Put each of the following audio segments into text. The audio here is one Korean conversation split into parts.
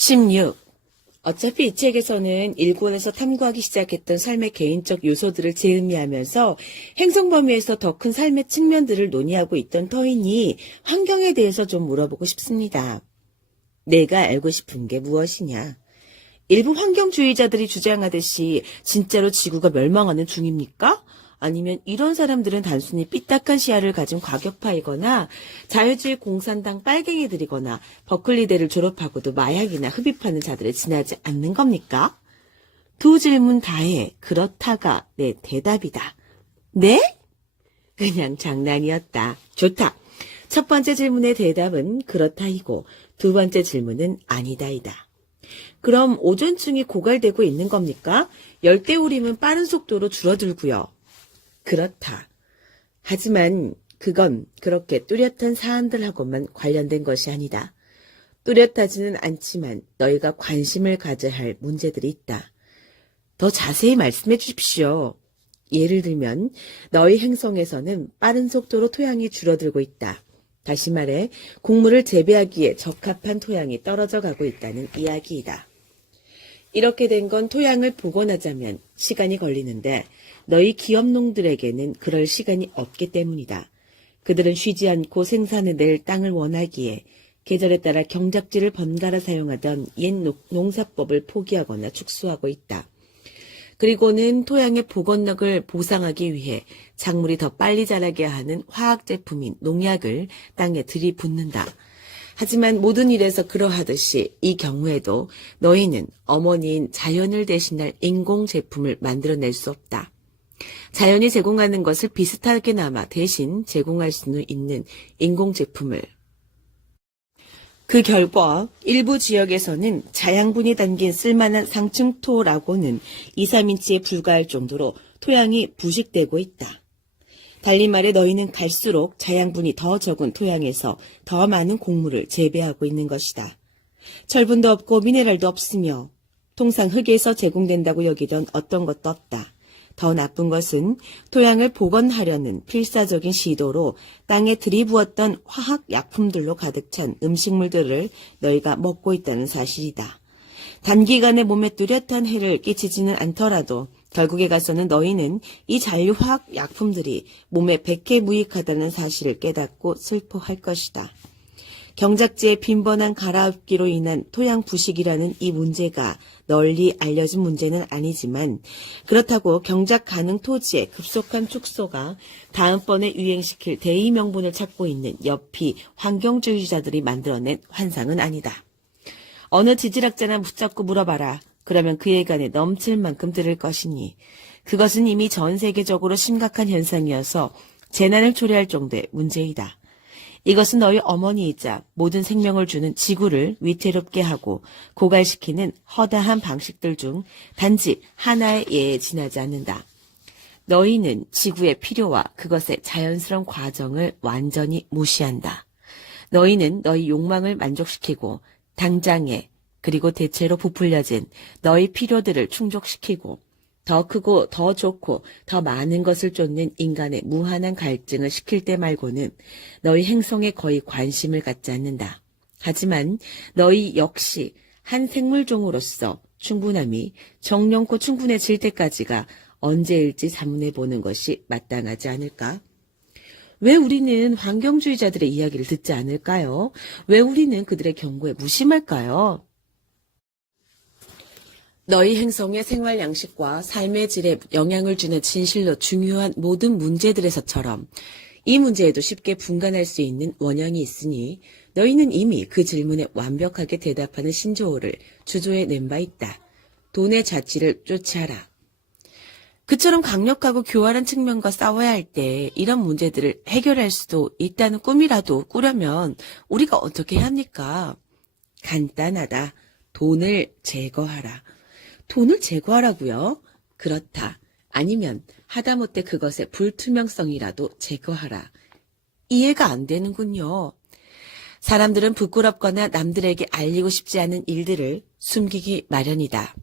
16. 어차피 이 책에서는 일본에서 탐구하기 시작했던 삶의 개인적 요소들을 재의미하면서 행성 범위에서 더 큰 삶의 측면들을 논의하고 있던 터이니 환경에 대해서 좀 물어보고 싶습니다. 내가 알고 싶은 게 무엇이냐? 일부 환경주의자들이 주장하듯이 진짜로 지구가 멸망하는 중입니까? 아니면 이런 사람들은 단순히 삐딱한 시야를 가진 과격파이거나 자유주의 공산당 빨갱이들이거나 버클리대를 졸업하고도 마약이나 흡입하는 자들에 지나지 않는 겁니까? 두 질문 다해 그렇다가 내 대답이다. 네? 그냥 장난이었다. 좋다. 첫 번째 질문의 대답은 그렇다이고 두 번째 질문은 아니다이다. 그럼 오존층이 고갈되고 있는 겁니까? 열대우림은 빠른 속도로 줄어들고요. 그렇다. 하지만 그건 그렇게 뚜렷한 사안들하고만 관련된 것이 아니다. 뚜렷하지는 않지만 너희가 관심을 가져야 할 문제들이 있다. 더 자세히 말씀해 주십시오. 예를 들면 너희 행성에서는 빠른 속도로 토양이 줄어들고 있다. 다시 말해 곡물을 재배하기에 적합한 토양이 떨어져 가고 있다는 이야기이다. 이렇게 된 건 토양을 복원하자면 시간이 걸리는데 너희 기업농들에게는 그럴 시간이 없기 때문이다. 그들은 쉬지 않고 생산해낼 땅을 원하기에 계절에 따라 경작지를 번갈아 사용하던 옛 농사법을 포기하거나 축소하고 있다. 그리고는 토양의 복원력을 보상하기 위해 작물이 더 빨리 자라게 하는 화학 제품인 농약을 땅에 들이붓는다. 하지만 모든 일에서 그러하듯이 이 경우에도 너희는 어머니인 자연을 대신할 인공 제품을 만들어낼 수 없다. 자연이 제공하는 것을 비슷하게나마 대신 제공할 수는 있는 인공 제품을. 그 결과 일부 지역에서는 자양분이 담긴 쓸만한 상층토라고는 2, 3인치에 불과할 정도로 토양이 부식되고 있다. 달리 말해 너희는 갈수록 자양분이 더 적은 토양에서 더 많은 곡물을 재배하고 있는 것이다. 철분도 없고 미네랄도 없으며 통상 흙에서 제공된다고 여기던 어떤 것도 없다. 더 나쁜 것은 토양을 복원하려는 필사적인 시도로 땅에 들이부었던 화학 약품들로 가득 찬 음식물들을 너희가 먹고 있다는 사실이다. 단기간에 몸에 뚜렷한 해를 끼치지는 않더라도 결국에 가서는 너희는 이 잔류화학 약품들이 몸에 백해무익하다는 사실을 깨닫고 슬퍼할 것이다. 경작지의 빈번한 갈아엎기로 인한 토양 부식이라는 이 문제가 널리 알려진 문제는 아니지만 그렇다고 경작 가능 토지의 급속한 축소가 다음번에 유행시킬 대의 명분을 찾고 있는 옆이 환경주의자들이 만들어낸 환상은 아니다. 어느 지질학자나 붙잡고 물어봐라. 그러면 그 예간에 넘칠 만큼 들을 것이니 그것은 이미 전 세계적으로 심각한 현상이어서 재난을 초래할 정도의 문제이다. 이것은 너희 어머니이자 모든 생명을 주는 지구를 위태롭게 하고 고갈시키는 허다한 방식들 중 단지 하나의 예에 지나지 않는다. 너희는 지구의 필요와 그것의 자연스러운 과정을 완전히 무시한다. 너희는 너희 욕망을 만족시키고 당장에 그리고 대체로 부풀려진 너희 필요들을 충족시키고 더 크고 더 좋고 더 많은 것을 쫓는 인간의 무한한 갈증을 시킬 때 말고는 너희 행성에 거의 관심을 갖지 않는다. 하지만 너희 역시 한 생물종으로서 충분함이 정령코 충분해질 때까지가 언제일지 자문해보는 것이 마땅하지 않을까? 왜 우리는 환경주의자들의 이야기를 듣지 않을까요? 왜 우리는 그들의 경고에 무심할까요? 너희 행성의 생활 양식과 삶의 질에 영향을 주는 진실로 중요한 모든 문제들에서처럼 이 문제에도 쉽게 분간할 수 있는 원형이 있으니 너희는 이미 그 질문에 완벽하게 대답하는 신조어를 주조해낸 바 있다. 돈의 가치를 쫓아라. 그처럼 강력하고 교활한 측면과 싸워야 할 때 이런 문제들을 해결할 수도 있다는 꿈이라도 꾸려면 우리가 어떻게 해야 합니까? 간단하다. 돈을 제거하라. 돈을 제거하라고요? 그렇다. 아니면 하다못해 그것의 불투명성이라도 제거하라. 이해가 안 되는군요. 사람들은 부끄럽거나 남들에게 알리고 싶지 않은 일들을 숨기기 마련이다.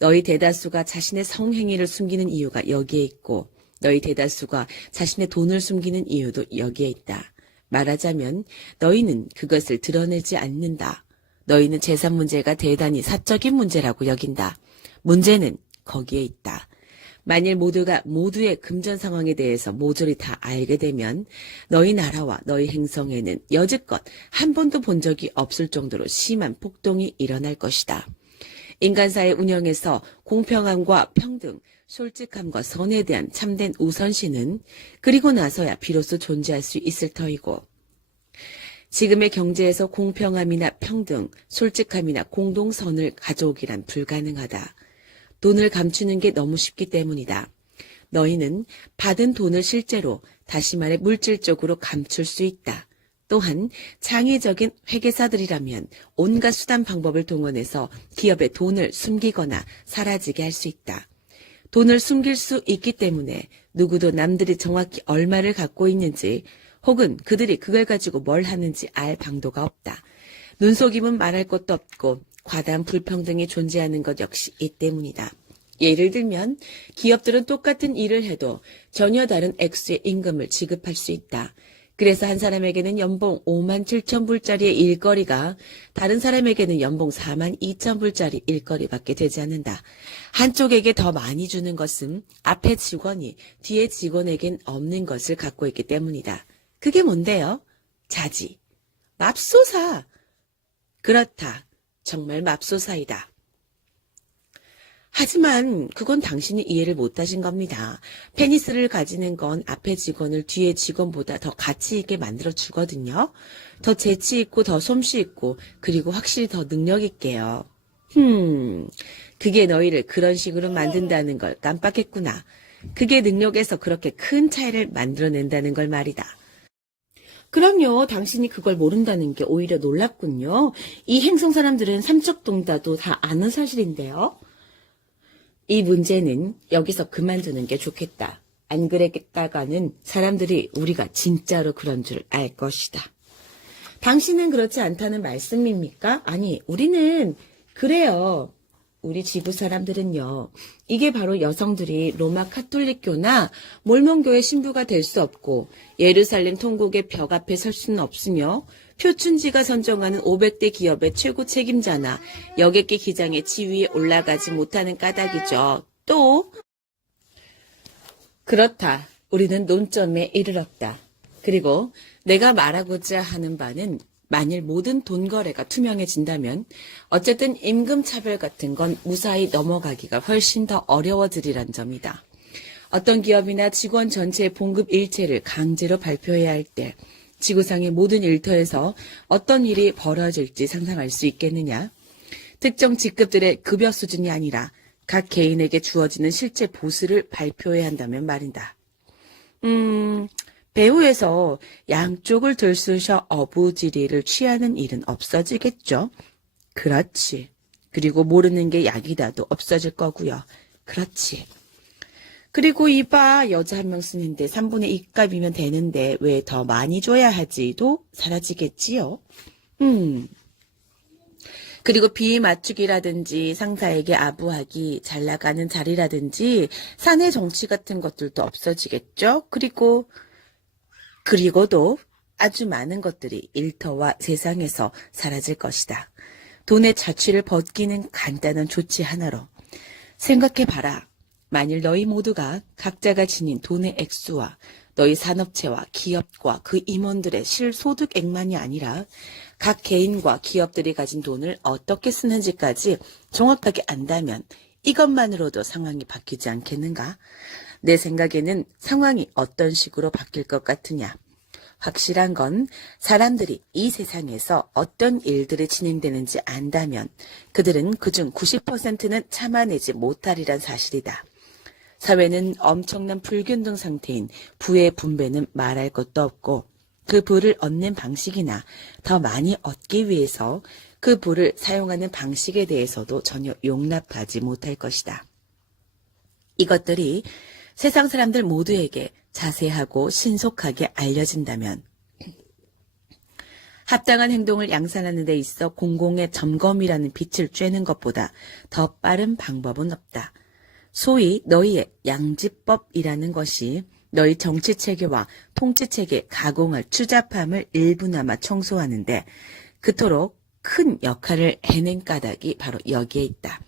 너희 대다수가 자신의 성행위를 숨기는 이유가 여기에 있고 너희 대다수가 자신의 돈을 숨기는 이유도 여기에 있다. 말하자면 너희는 그것을 드러내지 않는다. 너희는 재산 문제가 대단히 사적인 문제라고 여긴다. 문제는 거기에 있다. 만일 모두가 모두의 금전 상황에 대해서 모조리 다 알게 되면 너희 나라와 너희 행성에는 여지껏 한 번도 본 적이 없을 정도로 심한 폭동이 일어날 것이다. 인간사회 운영에서 공평함과 평등, 솔직함과 선에 대한 참된 우선시는 그리고 나서야 비로소 존재할 수 있을 터이고, 지금의 경제에서 공평함이나 평등, 솔직함이나 공동선을 가져오기란 불가능하다. 돈을 감추는 게 너무 쉽기 때문이다. 너희는 받은 돈을 실제로, 다시 말해 물질적으로 감출 수 있다. 또한 창의적인 회계사들이라면 온갖 수단 방법을 동원해서 기업의 돈을 숨기거나 사라지게 할 수 있다. 돈을 숨길 수 있기 때문에 누구도 남들이 정확히 얼마를 갖고 있는지 혹은 그들이 그걸 가지고 뭘 하는지 알 방도가 없다. 눈속임은 말할 것도 없고 과다한 불평등이 존재하는 것 역시 이 때문이다. 예를 들면 기업들은 똑같은 일을 해도 전혀 다른 액수의 임금을 지급할 수 있다. 그래서 한 사람에게는 연봉 5만 7천 불짜리의 일거리가 다른 사람에게는 연봉 4만 2천 불짜리 일거리밖에 되지 않는다. 한쪽에게 더 많이 주는 것은 앞에 직원이 뒤에 직원에겐 없는 것을 갖고 있기 때문이다. 그게 뭔데요? 자지. 맙소사. 그렇다. 정말 맙소사이다. 하지만 그건 당신이 이해를 못하신 겁니다. 페니스를 가지는 건 앞에 직원을 뒤에 직원보다 더 가치 있게 만들어주거든요. 더 재치 있고 더 솜씨 있고 그리고 확실히 더 능력 있게요. 그게 너희를 그런 식으로 만든다는 걸 깜빡했구나. 그게 능력에서 그렇게 큰 차이를 만들어낸다는 걸 말이다. 그럼요. 당신이 그걸 모른다는 게 오히려 놀랍군요. 이 행성 사람들은 삼척 동자도 다 아는 사실인데요. 이 문제는 여기서 그만두는 게 좋겠다. 안 그랬다가는 사람들이 우리가 진짜로 그런 줄 알 것이다. 당신은 그렇지 않다는 말씀입니까? 아니, 우리는 그래요. 우리 지구 사람들은요. 이게 바로 여성들이 로마 카톨릭교나 몰몬교의 신부가 될 수 없고 예루살렘 통곡의 벽 앞에 설 수는 없으며 표춘지가 선정하는 500대 기업의 최고 책임자나 여객기 기장의 지위에 올라가지 못하는 까닭이죠. 또 그렇다. 우리는 논점에 이르렀다. 그리고 내가 말하고자 하는 바는 만일 모든 돈 거래가 투명해진다면 어쨌든 임금 차별 같은 건 무사히 넘어가기가 훨씬 더 어려워지리란 점이다. 어떤 기업이나 직원 전체의 봉급 일체를 강제로 발표해야 할 때 지구상의 모든 일터에서 어떤 일이 벌어질지 상상할 수 있겠느냐? 특정 직급들의 급여 수준이 아니라 각 개인에게 주어지는 실제 보수를 발표해야 한다면 말이다. 배후에서 양쪽을 들쑤셔 어부지리를 취하는 일은 없어지겠죠? 그렇지. 그리고 모르는 게 약이다도 없어질 거고요. 그렇지. 그리고 이봐, 여자 한 명 쓰는데 3분의 2값이면 되는데 왜 더 많이 줘야 하지도 사라지겠지요? 그리고 비위 맞추기라든지 상사에게 아부하기, 잘 나가는 자리라든지 사내 정치 같은 것들도 없어지겠죠? 그리고도 아주 많은 것들이 일터와 세상에서 사라질 것이다. 돈의 자취를 벗기는 간단한 조치 하나로. 생각해봐라. 만일 너희 모두가 각자가 지닌 돈의 액수와 너희 산업체와 기업과 그 임원들의 실소득액만이 아니라 각 개인과 기업들이 가진 돈을 어떻게 쓰는지까지 정확하게 안다면 이것만으로도 상황이 바뀌지 않겠는가? 내 생각에는 상황이 어떤 식으로 바뀔 것 같으냐? 확실한 건 사람들이 이 세상에서 어떤 일들이 진행되는지 안다면 그들은 그중 90%는 참아내지 못하리란 사실이다. 사회는 엄청난 불균등 상태인 부의 분배는 말할 것도 없고 그 부를 얻는 방식이나 더 많이 얻기 위해서 그 부를 사용하는 방식에 대해서도 전혀 용납하지 못할 것이다. 이것들이 세상 사람들 모두에게 자세하고 신속하게 알려진다면 합당한 행동을 양산하는 데 있어 공공의 점검이라는 빛을 쬐는 것보다 더 빠른 방법은 없다. 소위 너희의 양지법이라는 것이 너희 정치체계와 통치체계 가공할 추잡함을 일부나마 청소하는데 그토록 큰 역할을 해낸 까닭이 바로 여기에 있다.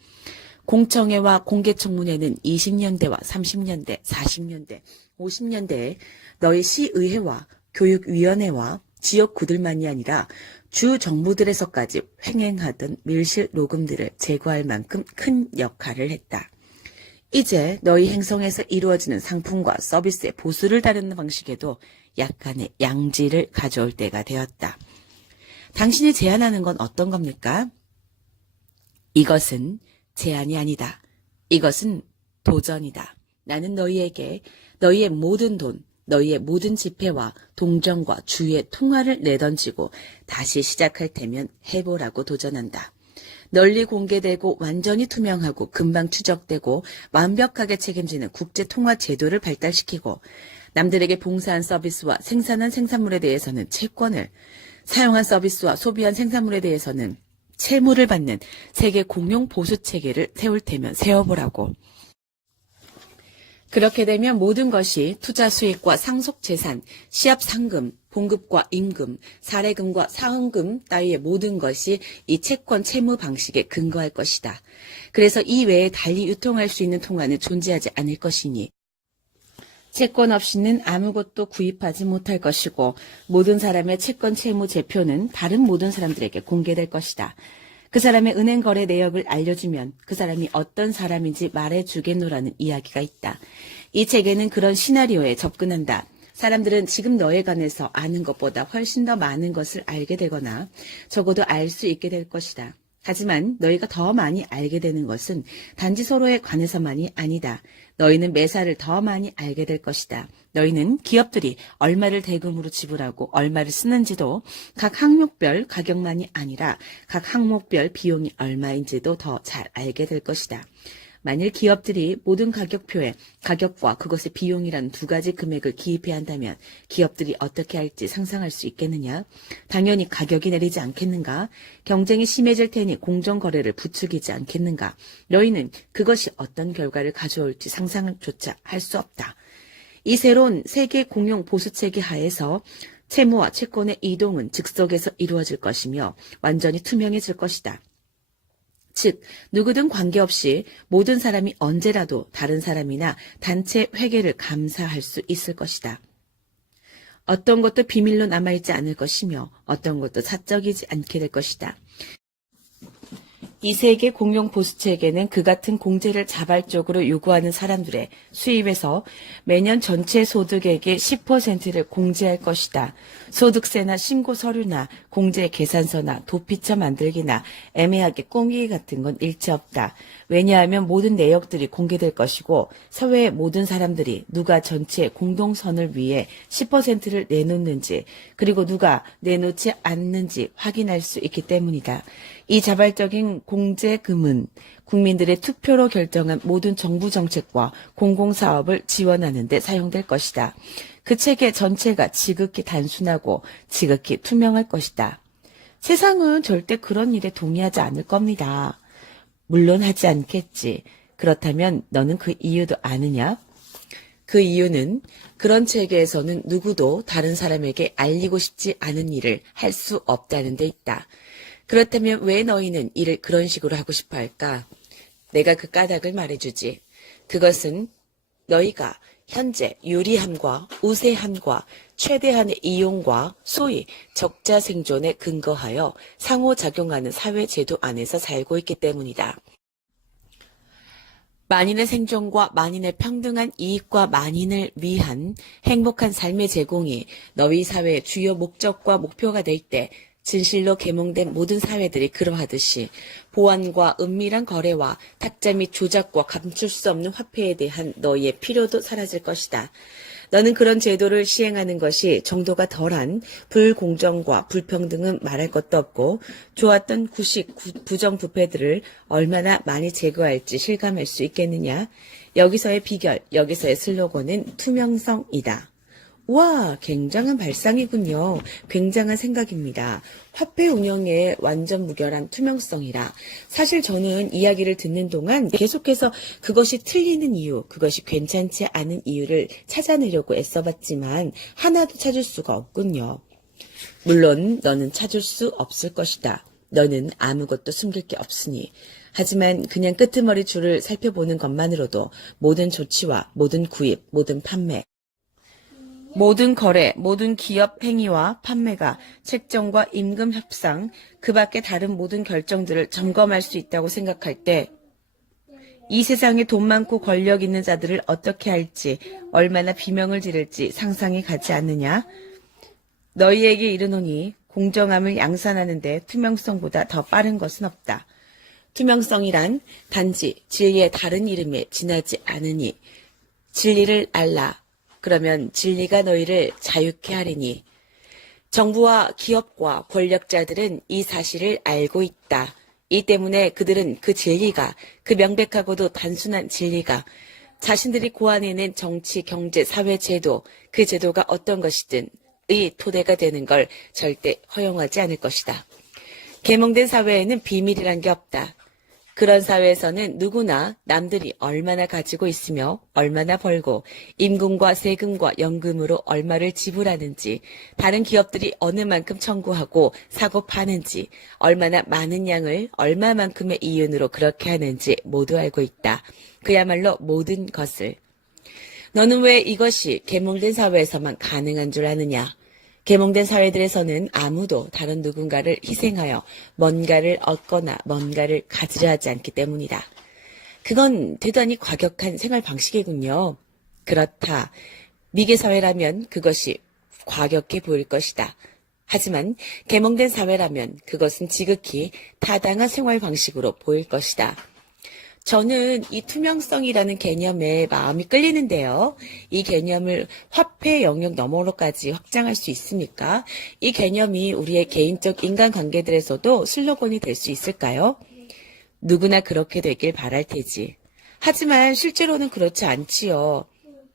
공청회와 공개청문회는 20년대와 30년대, 40년대, 50년대에 너희 시의회와 교육위원회와 지역구들만이 아니라 주 정부들에서까지 횡행하던 밀실 녹음들을 제거할 만큼 큰 역할을 했다. 이제 너희 행성에서 이루어지는 상품과 서비스의 보수를 다루는 방식에도 약간의 양지를 가져올 때가 되었다. 당신이 제안하는 건 어떤 겁니까? 이것은 제안이 아니다. 이것은 도전이다. 나는 너희에게 너희의 모든 돈, 너희의 모든 지폐와 동정과 주의 통화를 내던지고 다시 시작할 테면 해보라고 도전한다. 널리 공개되고 완전히 투명하고 금방 추적되고 완벽하게 책임지는 국제통화 제도를 발달시키고 남들에게 봉사한 서비스와 생산한 생산물에 대해서는 채권을, 사용한 서비스와 소비한 생산물에 대해서는 채무를 받는 세계 공용 보수 체계를 세울 테면 세워보라고. 그렇게 되면 모든 것이 투자 수익과 상속 재산, 시합 상금, 봉급과 임금, 사례금과 사은금 따위의 모든 것이 이 채권 채무 방식에 근거할 것이다. 그래서 이 외에 달리 유통할 수 있는 통화는 존재하지 않을 것이니 채권 없이는 아무것도 구입하지 못할 것이고 모든 사람의 채권 채무 제표는 다른 모든 사람들에게 공개될 것이다. 그 사람의 은행 거래 내역을 알려주면 그 사람이 어떤 사람인지 말해주겠노라는 이야기가 있다. 이 책에는 그런 시나리오에 접근한다. 사람들은 지금 너에 관해서 아는 것보다 훨씬 더 많은 것을 알게 되거나 적어도 알 수 있게 될 것이다. 하지만 너희가 더 많이 알게 되는 것은 단지 서로에 관해서만이 아니다. 너희는 매사를 더 많이 알게 될 것이다. 너희는 기업들이 얼마를 대금으로 지불하고 얼마를 쓰는지도 각 항목별 가격만이 아니라 각 항목별 비용이 얼마인지도 더 잘 알게 될 것이다. 만일 기업들이 모든 가격표에 가격과 그것의 비용이라는 두 가지 금액을 기입해야 한다면 기업들이 어떻게 할지 상상할 수 있겠느냐? 당연히 가격이 내리지 않겠는가? 경쟁이 심해질 테니 공정거래를 부추기지 않겠는가? 너희는 그것이 어떤 결과를 가져올지 상상조차 할 수 없다. 이 새로운 세계 공용 보수체계 하에서 채무와 채권의 이동은 즉석에서 이루어질 것이며 완전히 투명해질 것이다. 즉 누구든 관계없이 모든 사람이 언제라도 다른 사람이나 단체 회계를 감사할 수 있을 것이다. 어떤 것도 비밀로 남아있지 않을 것이며 어떤 것도 사적이지 않게 될 것이다. 이 세계 공용 보수체계는 그 같은 공제를 자발적으로 요구하는 사람들의 수입에서 매년 전체 소득액의 10%를 공제할 것이다. 소득세나 신고 서류나 공제 계산서나 도피처 만들기나 애매하게 꾸미기 같은 건 일체 없다. 왜냐하면 모든 내역들이 공개될 것이고 사회의 모든 사람들이 누가 전체 공동선을 위해 10%를 내놓는지 그리고 누가 내놓지 않는지 확인할 수 있기 때문이다. 이 자발적인 공제금은 국민들의 투표로 결정한 모든 정부 정책과 공공사업을 지원하는 데 사용될 것이다. 그 체계 전체가 지극히 단순하고 지극히 투명할 것이다. 세상은 절대 그런 일에 동의하지 않을 겁니다. 물론 하지 않겠지. 그렇다면 너는 그 이유도 아느냐? 그 이유는 그런 체계에서는 누구도 다른 사람에게 알리고 싶지 않은 일을 할 수 없다는 데 있다. 그렇다면 왜 너희는 일을 그런 식으로 하고 싶어 할까? 내가 그 까닭을 말해주지. 그것은 너희가 현재 유리함과 우세함과 최대한의 이용과 소위 적자 생존에 근거하여 상호작용하는 사회제도 안에서 살고 있기 때문이다. 만인의 생존과 만인의 평등한 이익과 만인을 위한 행복한 삶의 제공이 너희 사회의 주요 목적과 목표가 될 때 진실로 계몽된 모든 사회들이 그러하듯이 보안과 은밀한 거래와 타짜 및 조작과 감출 수 없는 화폐에 대한 너희의 필요도 사라질 것이다. 너는 그런 제도를 시행하는 것이 정도가 덜한 불공정과 불평등은 말할 것도 없고 좋았던 구식, 부정부패들을 얼마나 많이 제거할지 실감할 수 있겠느냐. 여기서의 비결, 여기서의 슬로건은 투명성이다. 와, 굉장한 발상이군요. 굉장한 생각입니다. 화폐 운영의 완전 무결한 투명성이라. 사실 저는 이야기를 듣는 동안 계속해서 그것이 틀리는 이유, 그것이 괜찮지 않은 이유를 찾아내려고 애써봤지만 하나도 찾을 수가 없군요. 물론 너는 찾을 수 없을 것이다. 너는 아무것도 숨길 게 없으니. 하지만 그냥 끄트머리 줄을 살펴보는 것만으로도 모든 조치와 모든 구입, 모든 판매, 모든 거래, 모든 기업 행위와 판매가 책정과 임금 협상, 그 밖의 다른 모든 결정들을 점검할 수 있다고 생각할 때 이 세상에 돈 많고 권력 있는 자들을 어떻게 할지, 얼마나 비명을 지를지 상상이 가지 않느냐? 너희에게 이르노니 공정함을 양산하는데 투명성보다 더 빠른 것은 없다. 투명성이란 단지 진리의 다른 이름에 지나지 않으니 진리를 알라. 그러면 진리가 너희를 자유케 하리니. 정부와 기업과 권력자들은 이 사실을 알고 있다. 이 때문에 그들은 그 진리가, 그 명백하고도 단순한 진리가 자신들이 고안해낸 정치, 경제, 사회 제도, 그 제도가 어떤 것이든 의 토대가 되는 걸 절대 허용하지 않을 것이다. 계몽된 사회에는 비밀이란 게 없다. 그런 사회에서는 누구나 남들이 얼마나 가지고 있으며 얼마나 벌고 임금과 세금과 연금으로 얼마를 지불하는지, 다른 기업들이 어느 만큼 청구하고 사고 파는지, 얼마나 많은 양을 얼마만큼의 이윤으로 그렇게 하는지 모두 알고 있다. 그야말로 모든 것을. 너는 왜 이것이 계몽된 사회에서만 가능한 줄 아느냐? 계몽된 사회들에서는 아무도 다른 누군가를 희생하여 뭔가를 얻거나 뭔가를 가지려 하지 않기 때문이다. 그건 대단히 과격한 생활 방식이군요. 그렇다. 미개 사회라면 그것이 과격해 보일 것이다. 하지만 계몽된 사회라면 그것은 지극히 타당한 생활 방식으로 보일 것이다. 저는 이 투명성이라는 개념에 마음이 끌리는데요. 이 개념을 화폐 영역 너머로까지 확장할 수 있습니까? 이 개념이 우리의 개인적 인간관계들에서도 슬로건이 될 수 있을까요? 누구나 그렇게 되길 바랄 테지. 하지만 실제로는 그렇지 않지요.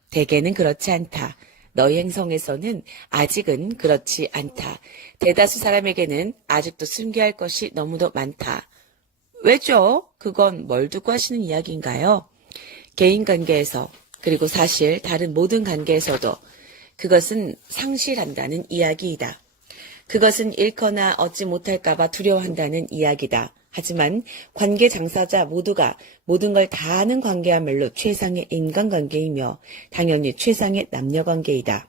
대개는 그렇지 않다. 너희 행성에서는 아직은 그렇지 않다. 대다수 사람에게는 아직도 숨겨야 할 것이 너무도 많다. 왜죠? 그건 뭘 두고 하시는 이야기인가요? 개인 관계에서, 그리고 사실 다른 모든 관계에서도 그것은 상실한다는 이야기이다. 그것은 잃거나 얻지 못할까봐 두려워한다는 이야기다. 하지만 관계 당사자 모두가 모든 걸 다 아는 관계야말로 최상의 인간관계이며 당연히 최상의 남녀관계이다.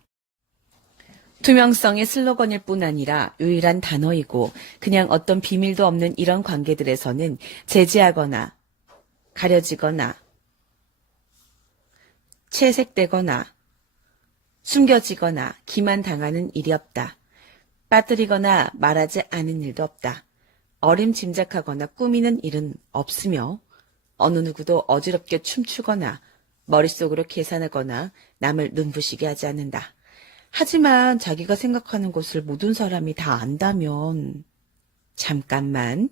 투명성의 슬로건일 뿐 아니라 유일한 단어이고 그냥 어떤 비밀도 없는 이런 관계들에서는 제지하거나 가려지거나 채색되거나 숨겨지거나 기만당하는 일이 없다. 빠뜨리거나 말하지 않은 일도 없다. 어림짐작하거나 꾸미는 일은 없으며 어느 누구도 어지럽게 춤추거나 머릿속으로 계산하거나 남을 눈부시게 하지 않는다. 하지만 자기가 생각하는 것을 모든 사람이 다 안다면 잠깐만.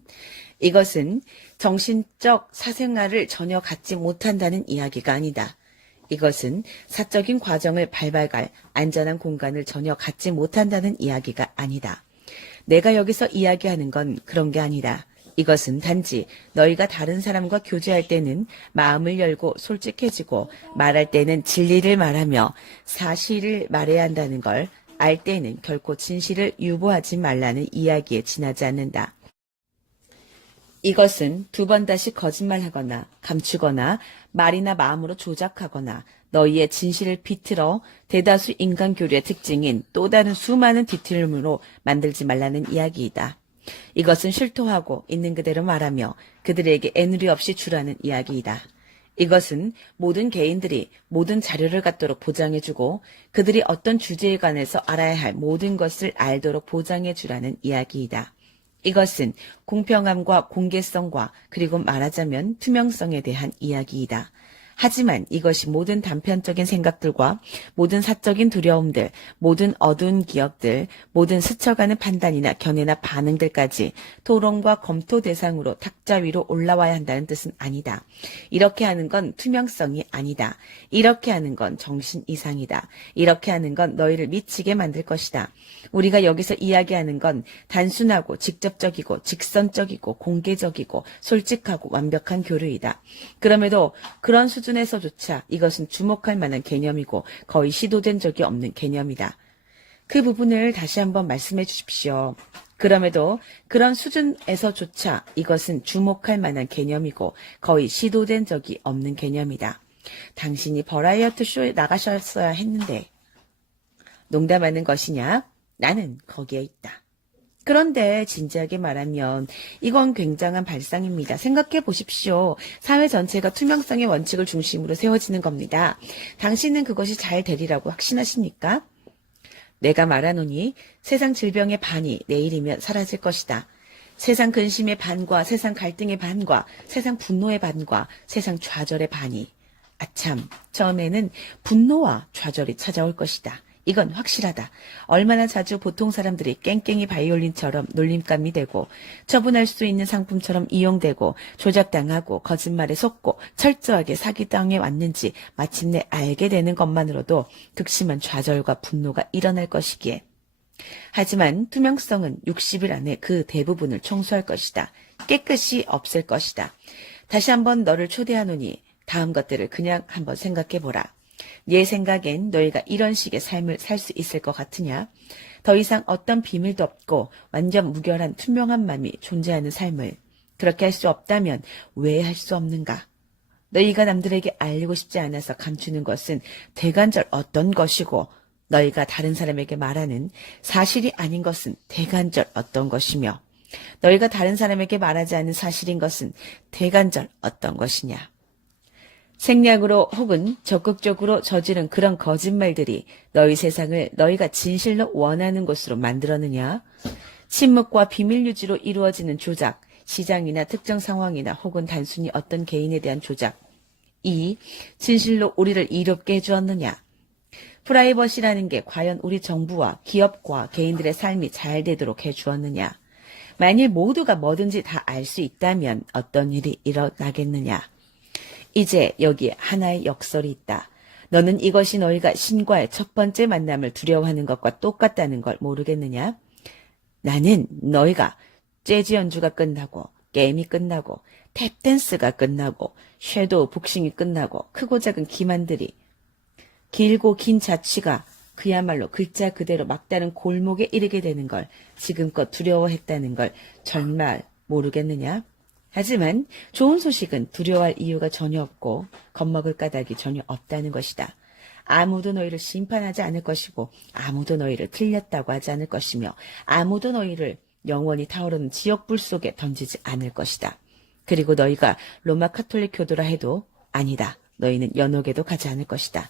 이것은 정신적 사생활을 전혀 갖지 못한다는 이야기가 아니다. 이것은 사적인 과정을 발발갈 안전한 공간을 전혀 갖지 못한다는 이야기가 아니다. 내가 여기서 이야기하는 건 그런 게 아니다. 이것은 단지 너희가 다른 사람과 교제할 때는 마음을 열고 솔직해지고 말할 때는 진리를 말하며 사실을 말해야 한다는 걸 알 때는 결코 진실을 유보하지 말라는 이야기에 지나지 않는다. 이것은 두 번 다시 거짓말하거나 감추거나 말이나 마음으로 조작하거나 너희의 진실을 비틀어 대다수 인간 교류의 특징인 또 다른 수많은 디테일로 만들지 말라는 이야기이다. 이것은 실토하고 있는 그대로 말하며 그들에게 애누리 없이 주라는 이야기이다. 이것은 모든 개인들이 모든 자료를 갖도록 보장해주고 그들이 어떤 주제에 관해서 알아야 할 모든 것을 알도록 보장해주라는 이야기이다. 이것은 공평함과 공개성과 그리고 말하자면 투명성에 대한 이야기이다. 하지만 이것이 모든 단편적인 생각들과 모든 사적인 두려움들, 모든 어두운 기억들, 모든 스쳐가는 판단이나 견해나 반응들까지 토론과 검토 대상으로 탁자 위로 올라와야 한다는 뜻은 아니다. 이렇게 하는 건 투명성이 아니다. 이렇게 하는 건 정신 이상이다. 이렇게 하는 건 너희를 미치게 만들 것이다. 우리가 여기서 이야기하는 건 단순하고 직접적이고 직선적이고 공개적이고 솔직하고 완벽한 교류이다. 그럼에도 그런 수준에서조차 이것은 주목할 만한 개념이고 거의 시도된 적이 없는 개념이다. 그 부분을 다시 한번 말씀해 주십시오. 그럼에도 그런 수준에서조차 이것은 주목할 만한 개념이고 거의 시도된 적이 없는 개념이다. 당신이 버라이어티 쇼에 나가셨어야 했는데. 농담하는 것이냐? 나는 거기에 있다. 그런데 진지하게 말하면 이건 굉장한 발상입니다. 생각해 보십시오. 사회 전체가 투명성의 원칙을 중심으로 세워지는 겁니다. 당신은 그것이 잘 되리라고 확신하십니까? 내가 말하노니 세상 질병의 반이 내일이면 사라질 것이다. 세상 근심의 반과 세상 갈등의 반과 세상 분노의 반과 세상 좌절의 반이. 아참, 처음에는 분노와 좌절이 찾아올 것이다. 이건 확실하다. 얼마나 자주 보통 사람들이 깽깽이 바이올린처럼 놀림감이 되고 처분할 수 있는 상품처럼 이용되고 조작당하고 거짓말에 속고 철저하게 사기당해 왔는지 마침내 알게 되는 것만으로도 극심한 좌절과 분노가 일어날 것이기에. 하지만 투명성은 60일 안에 그 대부분을 청소할 것이다. 깨끗이 없앨 것이다. 다시 한번 너를 초대하노니 다음 것들을 그냥 한번 생각해보라. 네 생각엔 너희가 이런 식의 삶을 살 수 있을 것 같으냐? 더 이상 어떤 비밀도 없고 완전 무결한 투명한 마음이 존재하는 삶을. 그렇게 할 수 없다면 왜 할 수 없는가? 너희가 남들에게 알리고 싶지 않아서 감추는 것은 대간절 어떤 것이고 너희가 다른 사람에게 말하는 사실이 아닌 것은 대간절 어떤 것이며 너희가 다른 사람에게 말하지 않은 사실인 것은 대간절 어떤 것이냐? 생략으로 혹은 적극적으로 저지른 그런 거짓말들이 너희 세상을 너희가 진실로 원하는 곳으로 만들었느냐? 침묵과 비밀 유지로 이루어지는 조작, 시장이나 특정 상황이나 혹은 단순히 어떤 개인에 대한 조작. 이 진실로 우리를 이롭게 해주었느냐? 프라이버시라는 게 과연 우리 정부와 기업과 개인들의 삶이 잘 되도록 해주었느냐? 만일 모두가 뭐든지 다 알 수 있다면 어떤 일이 일어나겠느냐? 이제 여기에 하나의 역설이 있다. 너는 이것이 너희가 신과의 첫 번째 만남을 두려워하는 것과 똑같다는 걸 모르겠느냐? 나는 너희가 재즈 연주가 끝나고 게임이 끝나고 탭댄스가 끝나고 섀도우 복싱이 끝나고 크고 작은 기만들이 길고 긴 자취가 그야말로 글자 그대로 막다른 골목에 이르게 되는 걸 지금껏 두려워했다는 걸 정말 모르겠느냐? 하지만 좋은 소식은 두려워할 이유가 전혀 없고 겁먹을 까닭이 전혀 없다는 것이다. 아무도 너희를 심판하지 않을 것이고 아무도 너희를 틀렸다고 하지 않을 것이며 아무도 너희를 영원히 타오르는 지옥불 속에 던지지 않을 것이다. 그리고 너희가 로마 카톨릭 교도라 해도 아니다. 너희는 연옥에도 가지 않을 것이다.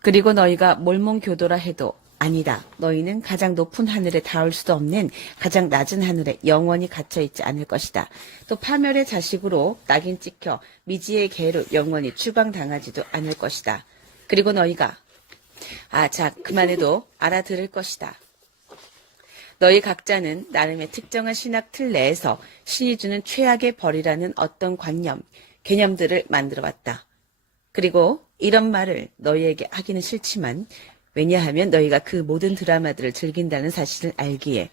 그리고 너희가 몰몬 교도라 해도 아니다. 너희는 가장 높은 하늘에 닿을 수도 없는 가장 낮은 하늘에 영원히 갇혀있지 않을 것이다. 또 파멸의 자식으로 낙인 찍혀 미지의 개로 영원히 추방당하지도 않을 것이다. 그리고 너희가 그만해도 알아들을 것이다. 너희 각자는 나름의 특정한 신학 틀 내에서 신이 주는 최악의 벌이라는 어떤 관념, 개념들을 만들어왔다. 그리고 이런 말을 너희에게 하기는 싫지만 왜냐하면 너희가 그 모든 드라마들을 즐긴다는 사실을 알기에.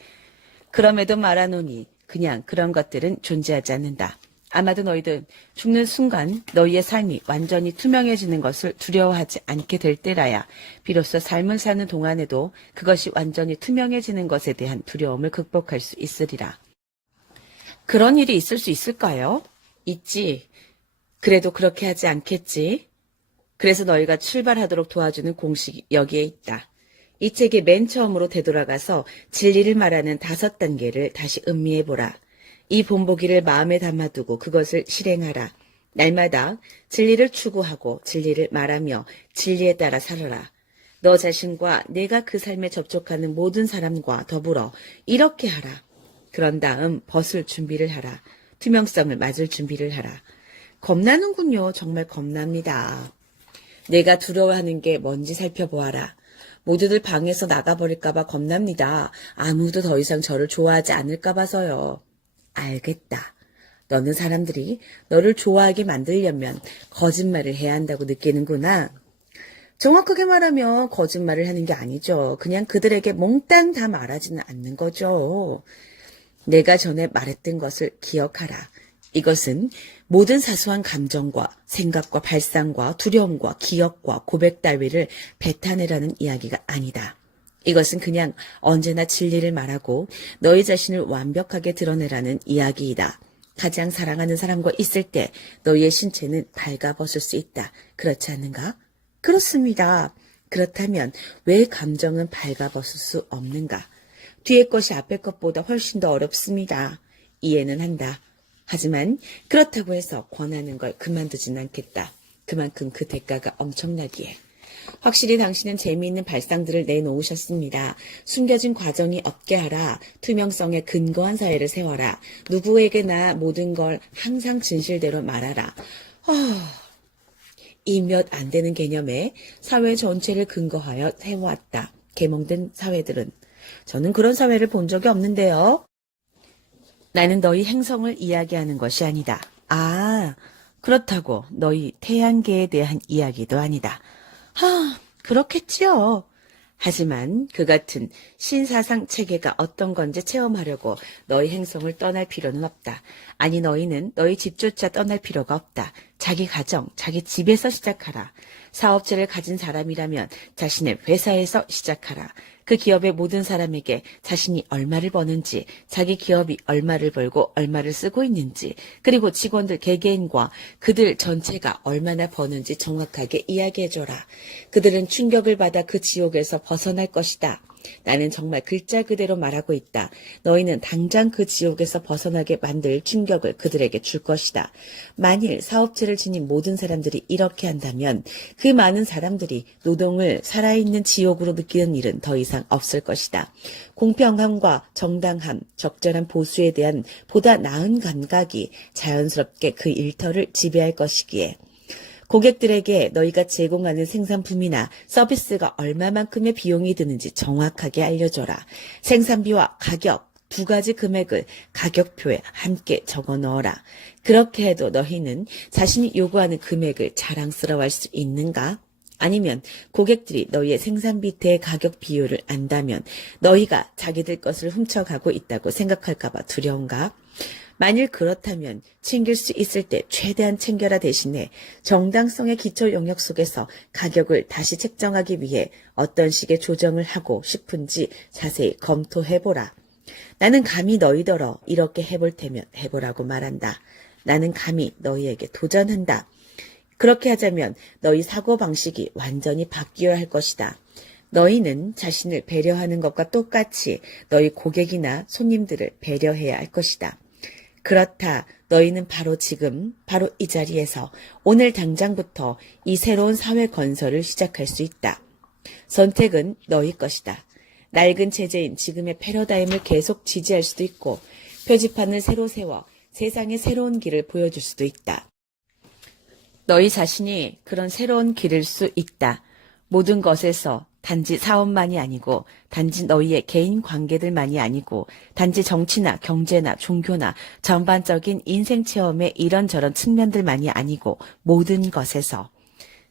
그럼에도 말하노니 그냥 그런 것들은 존재하지 않는다. 아마도 너희들 죽는 순간 너희의 삶이 완전히 투명해지는 것을 두려워하지 않게 될 때라야 비로소 삶을 사는 동안에도 그것이 완전히 투명해지는 것에 대한 두려움을 극복할 수 있으리라. 그런 일이 있을 수 있을까요? 있지. 그래도 그렇게 하지 않겠지. 그래서 너희가 출발하도록 도와주는 공식이 여기에 있다. 이 책의 맨 처음으로 되돌아가서 진리를 말하는 5단계를 다시 음미해보라. 이 본보기를 마음에 담아두고 그것을 실행하라. 날마다 진리를 추구하고 진리를 말하며 진리에 따라 살아라. 너 자신과 내가 그 삶에 접촉하는 모든 사람과 더불어 이렇게 하라. 그런 다음 벗을 준비를 하라. 투명성을 맞을 준비를 하라. 겁나는군요. 정말 겁납니다. 내가 두려워하는 게 뭔지 살펴보아라. 모두들 방에서 나가버릴까봐 겁납니다. 아무도 더 이상 저를 좋아하지 않을까 봐서요. 알겠다. 너는 사람들이 너를 좋아하게 만들려면 거짓말을 해야 한다고 느끼는구나. 정확하게 말하면 거짓말을 하는 게 아니죠. 그냥 그들에게 몽땅 다 말하지는 않는 거죠. 내가 전에 말했던 것을 기억하라. 이것은 모든 사소한 감정과 생각과 발상과 두려움과 기억과 고백 따위를 뱉어내라는 이야기가 아니다. 이것은 그냥 언제나 진리를 말하고 너희 자신을 완벽하게 드러내라는 이야기이다. 가장 사랑하는 사람과 있을 때 너희의 신체는 발가벗을 수 있다. 그렇지 않는가? 그렇습니다. 그렇다면 왜 감정은 발가벗을 수 없는가? 뒤의 것이 앞의 것보다 훨씬 더 어렵습니다. 이해는 한다. 하지만 그렇다고 해서 권하는 걸 그만두진 않겠다. 그만큼 그 대가가 엄청나기에. 확실히 당신은 재미있는 발상들을 내놓으셨습니다. 숨겨진 과정이 없게 하라. 투명성에 근거한 사회를 세워라. 누구에게나 모든 걸 항상 진실대로 말하라. 이 몇 안 되는 개념에 사회 전체를 근거하여 세워왔다. 계몽된 사회들은. 저는 그런 사회를 본 적이 없는데요. 나는 너희 행성을 이야기하는 것이 아니다. 아, 그렇다고 너희 태양계에 대한 이야기도 아니다. 그렇겠지요. 하지만 그 같은 신사상 체계가 어떤 건지 체험하려고 너희 행성을 떠날 필요는 없다. 아니 너희는 너희 집조차 떠날 필요가 없다. 자기 가정, 자기 집에서 시작하라. 사업체를 가진 사람이라면 자신의 회사에서 시작하라. 그 기업의 모든 사람에게 자신이 얼마를 버는지, 자기 기업이 얼마를 벌고 얼마를 쓰고 있는지, 그리고 직원들 개개인과 그들 전체가 얼마나 버는지 정확하게 이야기해줘라. 그들은 충격을 받아 그 지옥에서 벗어날 것이다. 나는 정말 글자 그대로 말하고 있다. 너희는 당장 그 지옥에서 벗어나게 만들 충격을 그들에게 줄 것이다. 만일 사업체를 지닌 모든 사람들이 이렇게 한다면 그 많은 사람들이 노동을 살아있는 지옥으로 느끼는 일은 더 이상 없을 것이다. 공평함과 정당함, 적절한 보수에 대한 보다 나은 감각이 자연스럽게 그 일터를 지배할 것이기에 고객들에게 너희가 제공하는 생산품이나 서비스가 얼마만큼의 비용이 드는지 정확하게 알려줘라. 생산비와 가격, 두 가지 금액을 가격표에 함께 적어 넣어라. 그렇게 해도 너희는 자신이 요구하는 금액을 자랑스러워할 수 있는가? 아니면 고객들이 너희의 생산비 대 가격 비율을 안다면 너희가 자기들 것을 훔쳐가고 있다고 생각할까봐 두려운가? 만일 그렇다면 챙길 수 있을 때 최대한 챙겨라 대신에 정당성의 기초 영역 속에서 가격을 다시 책정하기 위해 어떤 식의 조정을 하고 싶은지 자세히 검토해보라. 나는 감히 너희더러 이렇게 해볼 테면 해보라고 말한다. 나는 감히 너희에게 도전한다. 그렇게 하자면 너희 사고방식이 완전히 바뀌어야 할 것이다. 너희는 자신을 배려하는 것과 똑같이 너희 고객이나 손님들을 배려해야 할 것이다. 그렇다. 너희는 바로 지금, 바로 이 자리에서 오늘 당장부터 이 새로운 사회 건설을 시작할 수 있다. 선택은 너희 것이다. 낡은 체제인 지금의 패러다임을 계속 지지할 수도 있고 표지판을 새로 세워 세상의 새로운 길을 보여줄 수도 있다. 너희 자신이 그런 새로운 길일 수 있다. 모든 것에서 단지 사업만이 아니고 단지 너희의 개인 관계들만이 아니고 단지 정치나 경제나 종교나 전반적인 인생 체험의 이런저런 측면들만이 아니고 모든 것에서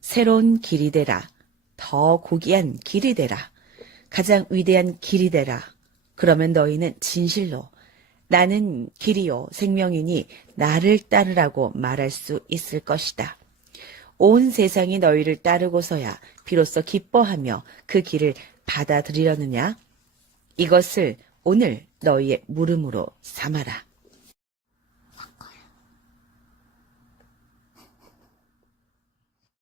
새로운 길이 되라. 더 고귀한 길이 되라. 가장 위대한 길이 되라. 그러면 너희는 진실로 나는 길이요 생명이니 나를 따르라고 말할 수 있을 것이다. 온 세상이 너희를 따르고서야 비로소 기뻐하며 그 길을 받아들이려느냐? 이것을 오늘 너희의 물음으로 삼아라.